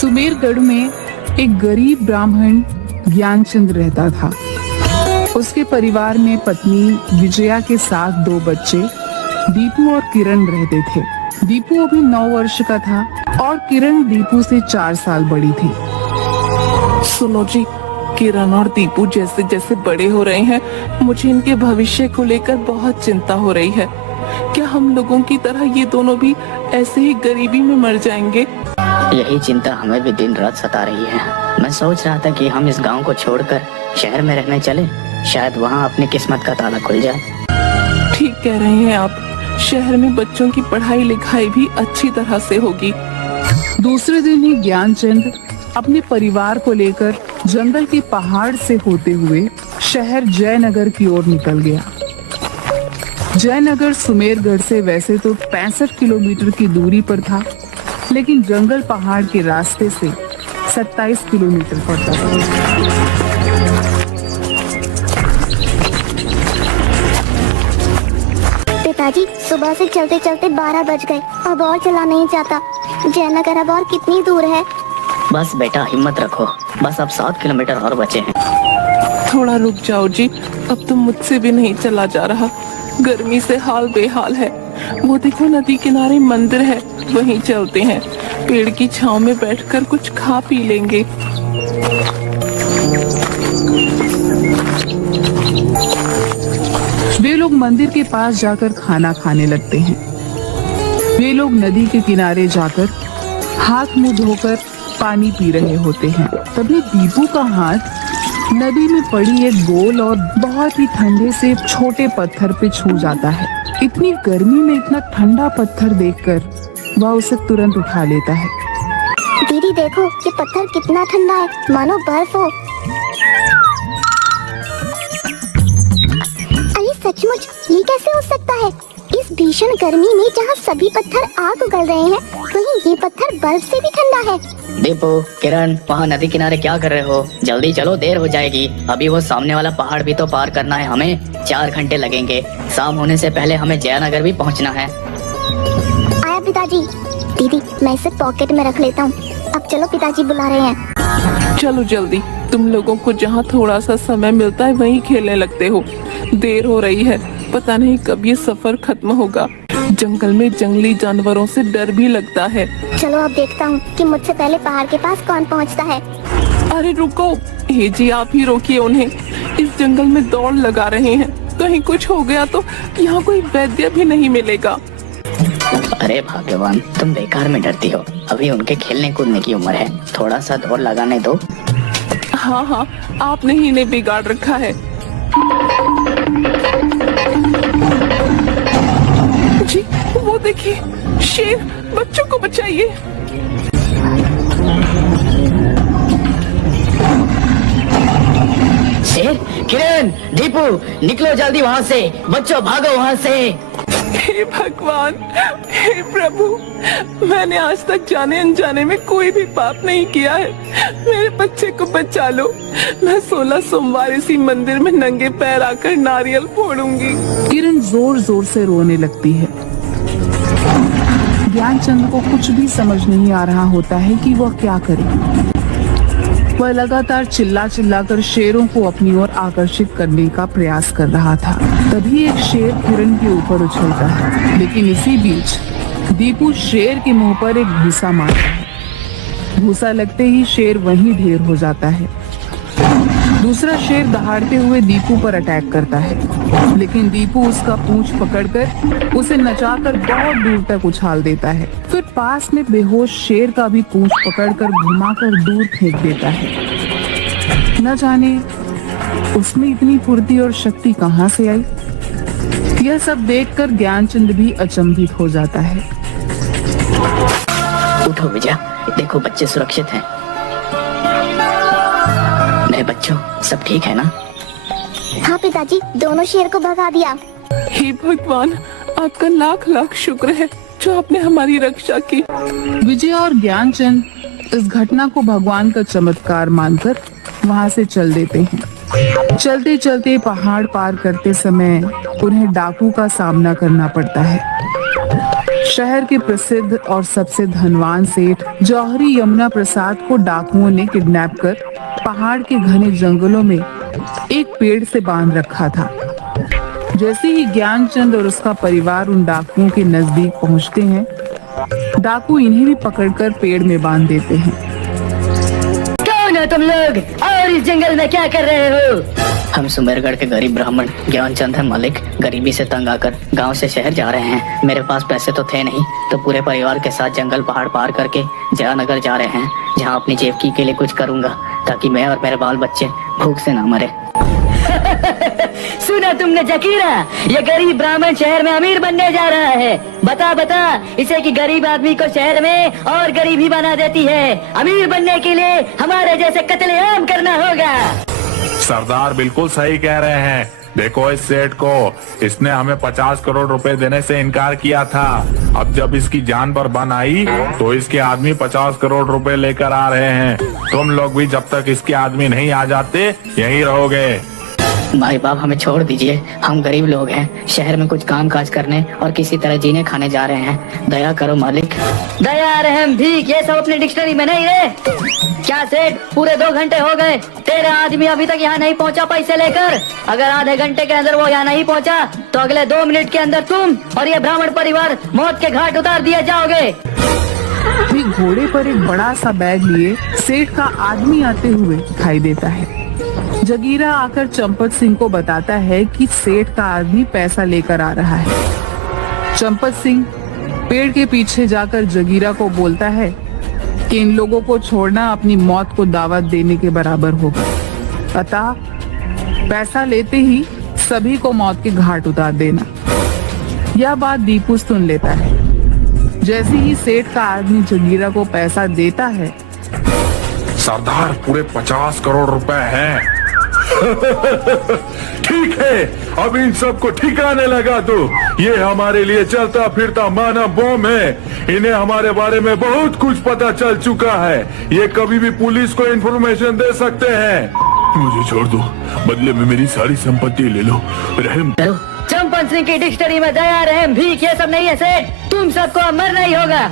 सुमेरगढ़ में एक गरीब ब्राह्मण ज्ञानचंद रहता था। उसके परिवार में पत्नी विजया के साथ 2 बच्चे दीपू और किरण रहते थे। दीपू अभी 9 वर्ष का था और किरण दीपू से 4 साल बड़ी थी। सुनो जी, किरण और दीपू जैसे जैसे बड़े हो रहे हैं, मुझे इनके भविष्य को लेकर बहुत चिंता हो रही है। क्या हम लोगों की तरह ये दोनों भी ऐसे ही गरीबी में मर जाएंगे? यही चिंता हमें भी दिन रात सता रही है। मैं सोच रहा था कि हम इस गांव को छोड़कर शहर में रहने चले, शायद वहां अपनी किस्मत का ताला खुल जाए। ठीक कह रहे हैं आप, शहर में बच्चों की पढ़ाई लिखाई भी अच्छी तरह से होगी। दूसरे दिन ही ज्ञानचंद अपने परिवार को लेकर जंगल के पहाड़ से होते हुए शहर जयनगर की ओर निकल गया। जयनगर सुमेरगढ़ से वैसे तो 65 किलोमीटर की दूरी पर था, लेकिन जंगल पहाड़ के रास्ते से 27 किलोमीटर पड़ता था। पिताजी, सुबह से चलते चलते 12 बज गए, अब और चला नहीं जाता। जयनगर अब और कितनी दूर है? बस बेटा हिम्मत रखो, बस अब 7 किलोमीटर और बचे हैं। थोड़ा रुक जाओ जी, अब तो मुझसे भी नहीं चला जा रहा। गर्मी से हाल बेहाल है। वो देखो नदी किनारे मंदिर है, वहीं चलते हैं। पेड़ की छांव में बैठकर कुछ खा पी लेंगे। वे लोग मंदिर के पास जाकर खाना खाने लगते हैं। वे लोग नदी के किनारे जाकर हाथ मुंह धोकर पानी पी रहे होते हैं। तभी दीपू का हाथ नदी में पड़ी एक गोल और बहुत ही ठंडे से छोटे पत्थर पे छू जाता है। इतनी गर्मी में इतना ठंडा पत्थर देखकर वह उसे तुरंत उठा लेता है। दीदी देखो, ये पत्थर कितना ठंडा है, मानो बर्फ हो। अरे सचमुच, ये कैसे हो सकता है? इस भीषण गर्मी में जहाँ सभी पत्थर आग उगल रहे हैं, वहीं ये पत्थर बर्फ से भी ठंडा है। दीपू, किरण, वहाँ नदी किनारे क्या कर रहे हो? जल्दी चलो, देर हो जाएगी। अभी वो सामने वाला पहाड़ भी तो पार करना है हमें। 4 घंटे लगेंगे। शाम होने से पहले हमें जयनगर भी पहुँचना है। आया पिताजी। दीदी, मैं इसे पॉकेट में रख लेता हूँ। अब चलो, पिताजी बुला रहे हैं। चलो जल्दी, तुम लोगों को जहाँ थोड़ा सा समय मिलता है वहीं खेलने लगते हो। देर हो रही है, पता नहीं कब ये सफर खत्म होगा। जंगल में जंगली जानवरों से डर भी लगता है। चलो अब देखता हूँ कि मुझसे पहले पहाड़ के पास कौन पहुँचता है। अरे रुको, हे जी आप ही रोकिए उन्हें। इस जंगल में दौड़ लगा रहे हैं, कहीं कुछ हो गया तो यहाँ कोई वैद्य भी नहीं मिलेगा। अरे भगवान, तुम बेकार में डरती हो। अभी उनके खेलने कूदने की उम्र है, थोड़ा सा दौड़ लगाने दो। हाँ हाँ, आपने ही इन्हें बिगाड़ रखा है। जी, वो देखिए, शेर, बच्चों को बचाइए। शेर, किरण, दीपू, निकलो जल्दी वहाँ से। बच्चों भागो वहाँ से। हे भगवान, हे प्रभु, मैंने आज तक जाने अनजाने में कोई भी पाप नहीं किया है। मेरे बच्चे को बचा लो। मैं 16 सोमवार इसी मंदिर में नंगे पैर आकर नारियल फोड़ूंगी। किरण जोर जोर से रोने लगती है। ज्ञानचंद को कुछ भी समझ नहीं आ रहा होता है कि वह क्या करे। वह लगातार चिल्ला चिल्लाकर शेरों को अपनी ओर आकर्षित करने का प्रयास कर रहा था। तभी एक शेर किरण के ऊपर उछलता है, लेकिन इसी बीच दीपू शेर के मुंह पर एक घूसा मारता है। घूसा लगते ही शेर वहीं ढेर हो जाता है। दूसरा शेर दहाड़ते हुए दीपू पर अटैक करता है, लेकिन दीपू उसका पूंछ पकड़कर उसे नचाकर बहुत दूर तक उछाल देता है। फिर पास में बेहोश शेर का भी पूंछ पकड़कर घुमाकर दूर फेंक देता है। न जाने उसमें इतनी फुर्ती और शक्ति कहाँ से आई। यह सब देखकर ज्ञानचंद भी अचंभित हो जाता है। उठो विजया, देखो बच्चे सुरक्षित हैं। मेरे बच्चों, सब ठीक है ना? हाँ पिताजी, दोनों शेर को भगा दिया। हे भगवान, आपका लाख लाख शुक्र है जो आपने हमारी रक्षा की। विजय और ज्ञानचंद इस घटना को भगवान का चमत्कार मानकर वहां से चल देते हैं। चलते चलते पहाड़ पार करते समय उन्हें डाकू का सामना करना पड़ता है। शहर के प्रसिद्ध और सबसे धनवान सेठ जौहरी यमुना प्रसाद को डाकुओं ने किडनैप कर पहाड़ के घने जंगलों में एक पेड़ से बांध रखा था। जैसे ही ज्ञानचंद और उसका परिवार उन डाकुओं के नजदीक पहुंचते हैं, डाकू इन्हें भी पकड़कर पेड़ में बांध देते हैं। कौन हो तुम लोग और इस जंगल में क्या कर रहे हो? हम सुमेरगढ़ के गरीब ब्राह्मण ज्ञानचंद है मालिक। गरीबी से तंग आकर गांव से शहर जा रहे हैं। मेरे पास पैसे तो थे नहीं, तो पूरे परिवार के साथ जंगल पहाड़ पार करके जयानगर जा रहे हैं, जहां अपनी जेबकी के लिए कुछ करूंगा ताकि मैं और मेरे बाल बच्चे भूख से ना मरे। सुना तुमने जकीरा, ये गरीब ब्राह्मण शहर में अमीर बनने जा रहा है। बता बता इसे कि गरीब आदमी को शहर में और गरीबी बना देती है। अमीर बनने के लिए हमारे जैसे कत्लेआम करना होगा। सरदार बिल्कुल सही कह रहे हैं। देखो इस सेठ को, इसने हमें 50 करोड़ रुपए देने से इनकार किया था। अब जब इसकी जान पर बन आई तो इसके आदमी 50 करोड़ रुपए लेकर आ रहे हैं। तुम लोग भी जब तक इसके आदमी नहीं आ जाते यहीं रहोगे। भाई बाप हमें छोड़ दीजिए, हम गरीब लोग हैं, शहर में कुछ काम काज करने और किसी तरह जीने खाने जा रहे हैं। दया करो मालिक। दया रहम भीख ये सब अपने डिक्शनरी में नहीं है क्या सेठ? पूरे 2 घंटे हो गए, तेरा आदमी अभी तक यहाँ नहीं पहुँचा पैसे लेकर। अगर आधे घंटे के अंदर वो यहाँ नहीं पहुँचा तो अगले 2 मिनट के अंदर तुम और ये ब्राह्मण परिवार मौत के घाट उतार दिए जाओगे। भी घोड़े पर एक बड़ा सा बैग लिए सेठ का आदमी आते हुए दिखाई देता है। जगीरा आकर चंपत सिंह को बताता है कि सेठ का आदमी पैसा लेकर आ रहा है। चंपत सिंह पेड़ के पीछे जाकर जगीरा को बोलता है कि इन लोगों को छोड़ना अपनी मौत को दावत देने के बराबर होगा, अतः पैसा लेते ही सभी को मौत के घाट उतार देना। यह बात दीपू सुन लेता है। जैसे ही सेठ का आदमी जगीरा को पैसा देता है, सरदार पूरे 50 करोड़ रुपए हैं। ठीक है, अब इन सबको ठिकाने लगा दो। ये हमारे लिए चलता फिरता मानव बम है। इन्हें हमारे बारे में बहुत कुछ पता चल चुका है। ये कभी भी पुलिस को इन्फॉर्मेशन दे सकते हैं। मुझे छोड़ दो, बदले में मेरी सारी संपत्ति ले लो। रहम करो। चंपत सिंह की डिक्शनरी में दया रहम भीख ये सब नहीं है सेठ। तुम सबको अब मरना ही होगा।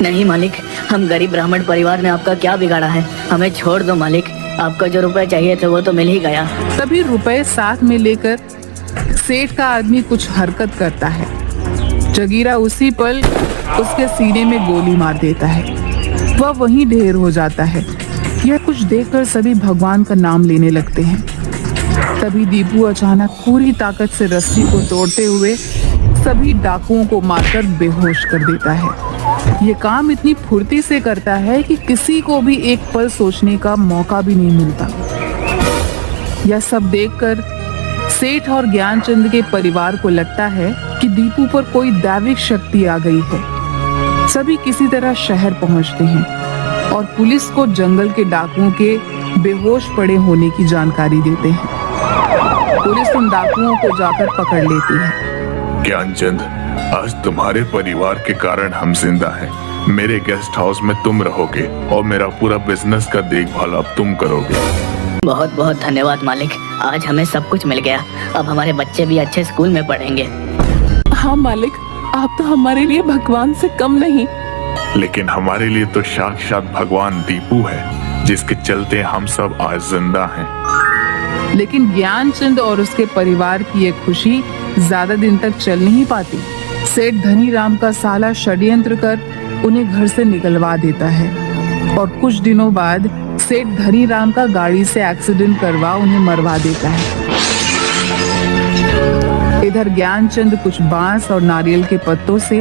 नहीं मालिक, हम गरीब ब्राह्मण परिवार ने आपका क्या बिगाड़ा है? हमें छोड़ दो मालिक, आपको जो रुपए चाहिए थे वो तो मिल ही गया। तभी रुपए साथ में लेकर सेठ का आदमी कुछ हरकत करता है। जगीरा उसी पल उसके सीने में गोली मार देता है। वह वहीं ढेर हो जाता है। यह कुछ देखकर सभी भगवान का नाम लेने लगते हैं। तभी दीपू अचानक पूरी ताकत से रस्सी को तोड़ते हुए सभी डाकुओं को मारकर बेहोश कर देता है। ये काम इतनी फुर्ती से करता है कि किसी को भी एक पल सोचने का मौका भी नहीं मिलता। यह सब देखकर सेठ और ज्ञानचंद के परिवार को लगता है कि दीपू पर कोई दैविक शक्ति आ गई है। सभी किसी तरह शहर पहुंचते हैं और पुलिस को जंगल के डाकुओं के बेहोश पड़े होने की जानकारी देते हैं। पुलिस उन डाकुओं को जाकर पकड़ लेती है। ज्ञानचंद, आज तुम्हारे परिवार के कारण हम जिंदा हैं। मेरे गेस्ट हाउस में तुम रहोगे और मेरा पूरा बिजनेस का देखभाल अब तुम करोगे। बहुत बहुत धन्यवाद मालिक, आज हमें सब कुछ मिल गया। अब हमारे बच्चे भी अच्छे स्कूल में पढ़ेंगे। हाँ मालिक, आप तो हमारे लिए भगवान से कम नहीं। लेकिन हमारे लिए तो साक्षात भगवान दीपू है, जिसके चलते हम सब आज जिंदा हैं। लेकिन ज्ञानचंद और उसके परिवार की ये खुशी ज्यादा दिन तक चल नहीं पाती। सेठ धनीराम का साला षड्यंत्र कर उन्हें घर से निकलवा देता है और कुछ दिनों बाद सेठ धनीराम का गाड़ी से एक्सीडेंट करवा उन्हें मरवा देता है। इधर ज्ञानचंद कुछ बांस और नारियल के पत्तों से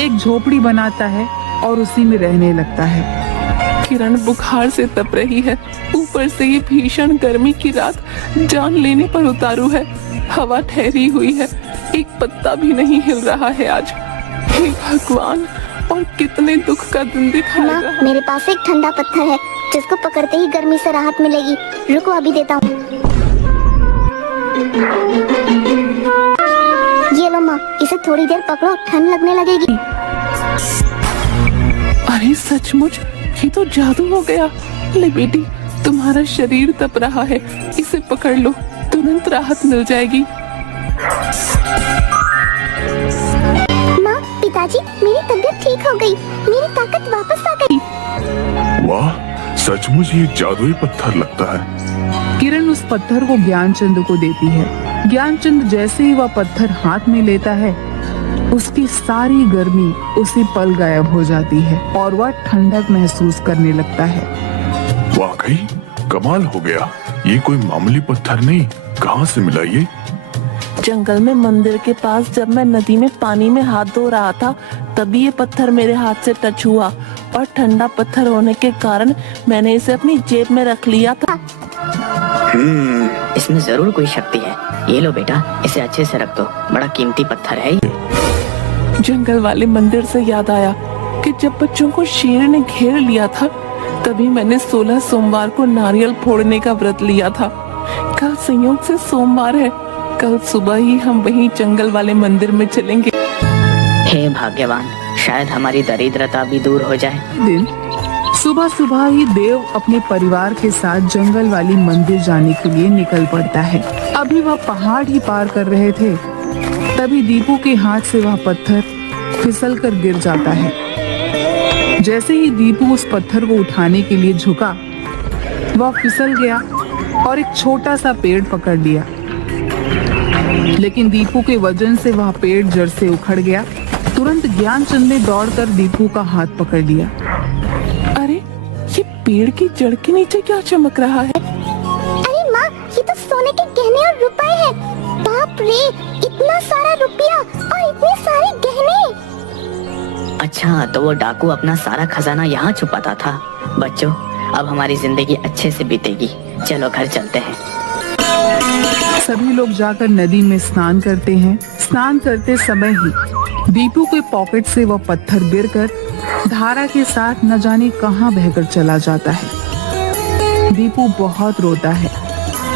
एक झोपड़ी बनाता है और उसी में रहने लगता है। किरण बुखार से तप रही है, ऊपर से ये भीषण गर्मी की रात जान लेने पर उतारू है। हवा ठहरी हुई है, एक पत्ता भी नहीं हिल रहा है आज। हे भगवान, और कितने दुख का दिन दिखाएगा। माँ, मेरे पास एक ठंडा पत्थर है जिसको पकड़ते ही गर्मी से राहत मिलेगी। रुको अभी देता हूँ। ये लो माँ, इसे थोड़ी देर पकड़ो, ठंड लगने लगेगी। अरे सचमुच, ये तो जादू हो गया। ले बेटी, तुम्हारा शरीर तप रहा है, इसे पकड़ लो, तुरंत राहत मिल जाएगी। माँ, पिताजी, मेरे सचमुच ये जादुई पत्थर लगता है। किरण उस पत्थर को ज्ञानचंद को देती है। ज्ञानचंद जैसे ही वह पत्थर हाथ में लेता है, उसकी सारी गर्मी उसी पल गायब हो जाती है और वह ठंडक महसूस करने लगता है। वाकई कमाल हो गया, ये कोई मामूली पत्थर नहीं। कहाँ से मिला ये? जंगल में मंदिर के पास जब मैं नदी में पानी में हाथ धो रहा था, तभी ये पत्थर मेरे हाथ से टच हुआ और ठंडा पत्थर होने के कारण मैंने इसे अपनी जेब में रख लिया था। इसमें जरूर कोई शक्ति है। ये लो बेटा, इसे अच्छे से रख दो, बड़ा कीमती पत्थर है ये। जंगल वाले मंदिर से याद आया कि जब बच्चों को शेर ने घेर लिया था, तभी मैंने 16 सोमवार को नारियल फोड़ने का व्रत लिया था। कल संयोग से सोमवार है, कल सुबह ही हम वहीं जंगल वाले मंदिर में चलेंगे। हे भाग्यवान, शायद हमारी दरिद्रता भी दूर हो जाए। दिन सुबह सुबह ही देव अपने परिवार के साथ जंगल वाली मंदिर जाने के लिए निकल पड़ता है। अभी वह पहाड़ ही पार कर रहे थे, तभी दीपू के हाथ से वह पत्थर फिसल कर गिर जाता है। जैसे ही दीपू उस पत्थर को उठाने के लिए झुका, वह फिसल गया और एक छोटा सा पेड़ पकड़ लिया। लेकिन दीपू के वजन से वह पेड़ जड़ से उखड़ गया। तुरंत ज्ञानचंद ने दौड़कर दीपू का हाथ पकड़ लिया। अरे ये पेड़ की जड़ के नीचे क्या चमक रहा है? अरे माँ, ये तो सोने के गहने और रुपए हैं। बाप रे, इतना सारा रुपया और इतने सारे गहने। अच्छा, तो वो डाकू अपना सारा खजाना यहाँ छुपाता था। बच्चों, अब हमारी जिंदगी अच्छे से बीतेगी। चलो घर चलते हैं। सभी लोग जाकर नदी में स्नान करते हैं। स्नान करते समय ही दीपू के पॉकेट से वह पत्थर गिरकर धारा के साथ न जाने कहां बहकर चला जाता है। दीपू बहुत रोता है,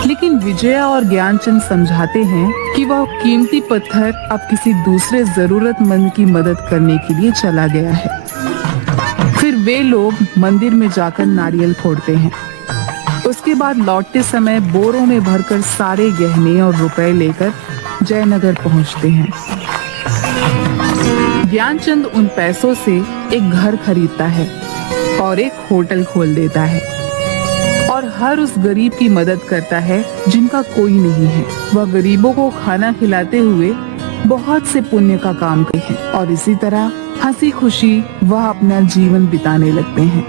लेकिन विजया और ज्ञानचंद समझाते हैं कि वह कीमती पत्थर अब किसी दूसरे जरूरतमंद की मदद करने के लिए चला गया है। फिर वे लोग मंदिर में जाकर नारियल फोड़ते हैं। उसके बाद लौटते समय बोरों में भरकर सारे गहने और रुपए लेकर जयनगर पहुंचते हैं। ज्ञानचंद उन पैसों से एक घर खरीदता है और एक होटल खोल देता है और हर उस गरीब की मदद करता है जिनका कोई नहीं है। वह गरीबों को खाना खिलाते हुए बहुत से पुण्य का काम करते हैं और इसी तरह हंसी खुशी वह अपना जीवन बिताने लगते हैं।